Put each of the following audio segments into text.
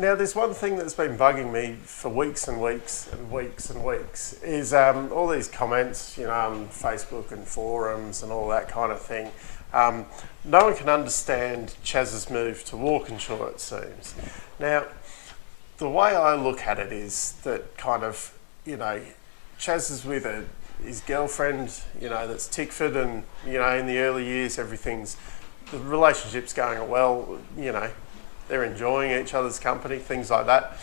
Now, there's one thing that's been bugging me for weeks and weeks and weeks and weeks is all these comments, you know, on Facebook and forums and all that kind of thing. No one can understand Chaz's move to Walkinshaw, it seems. Now, the way I look at it is that kind of, you know, Chaz is with his girlfriend, you know, that's Tickford, and, you know, in the early years, the relationship's going well, you know, they're enjoying each other's company, things like that.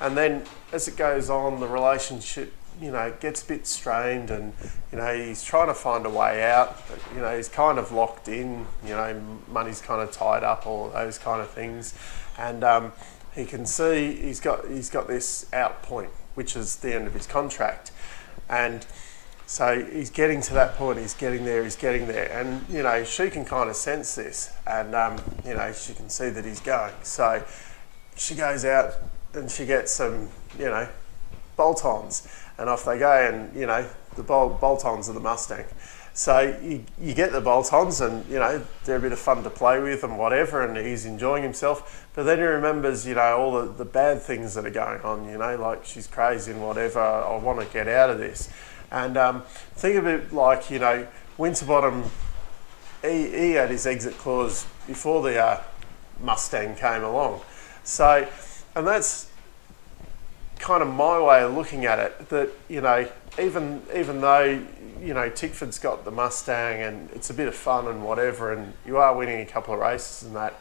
And then as it goes on, the relationship, you know, gets a bit strained, and, you know, he's trying to find a way out. But, you know, he's kind of locked in, you know, money's kind of tied up, all of those kind of things. And he can see he's got this out point, which is the end of his contract. And so he's getting to that point, he's getting there. And, you know, she can kind of sense this, and, you know, she can see that he's going. So she goes out and she gets some, you know, bolt-ons, and off they go. And, you know, the bolt-ons are the Mustang. So you get the bolt-ons, and, you know, they're a bit of fun to play with and whatever, and he's enjoying himself. But then he remembers, you know, all the bad things that are going on, you know, like she's crazy and whatever, I want to get out of this. And think of it like, you know, Winterbottom, he had his exit clause before the Mustang came along. So, and that's kind of my way of looking at it, that, you know, even though, you know, Tickford's got the Mustang and it's a bit of fun and whatever, and you are winning a couple of races and that,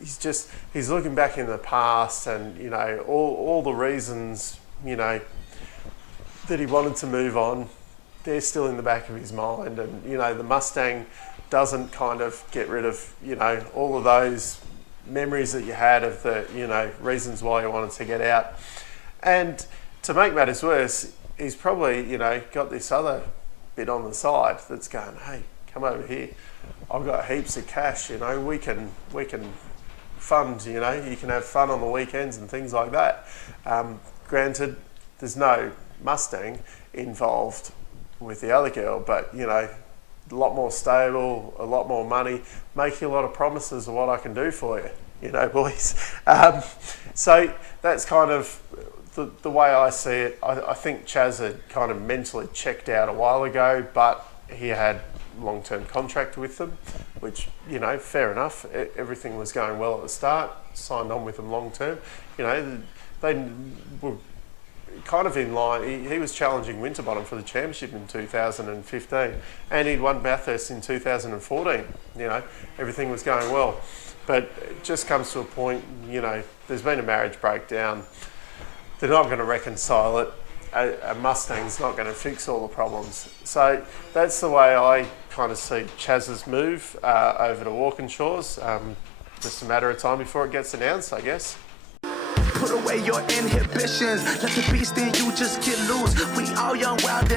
he's looking back in the past, and, you know, all the reasons, you know, that he wanted to move on, they're still in the back of his mind. And, you know, the Mustang doesn't kind of get rid of, you know, all of those memories that you had of the, you know, reasons why you wanted to get out. And to make matters worse, he's probably, you know, got this other bit on the side that's going, hey, come over here, I've got heaps of cash, you know, we can fund, you know, you can have fun on the weekends and things like that. Granted, there's no Mustang involved with the other girl, but, you know, a lot more stable, a lot more money, making a lot of promises of what I can do for you, you know, boys. So that's kind of the way I see it. I think Chaz had kind of mentally checked out a while ago, but he had long-term contract with them, which, you know, fair enough. Everything was going well at the start, signed on with them long-term. You know, they were kind of in line. He was challenging Winterbottom for the championship in 2015, and he'd won Bathurst in 2014. You know, everything was going well, but it just comes to a point, you know, there's been a marriage breakdown. They're not going to reconcile it. A Mustang's not going to fix all the problems. So that's the way I kind of see Chaz's move over to Walkinshaws. Just a matter of time before it gets announced, I guess. Put away your inhibitions, let the beast in you just get loose. We all young, wild, and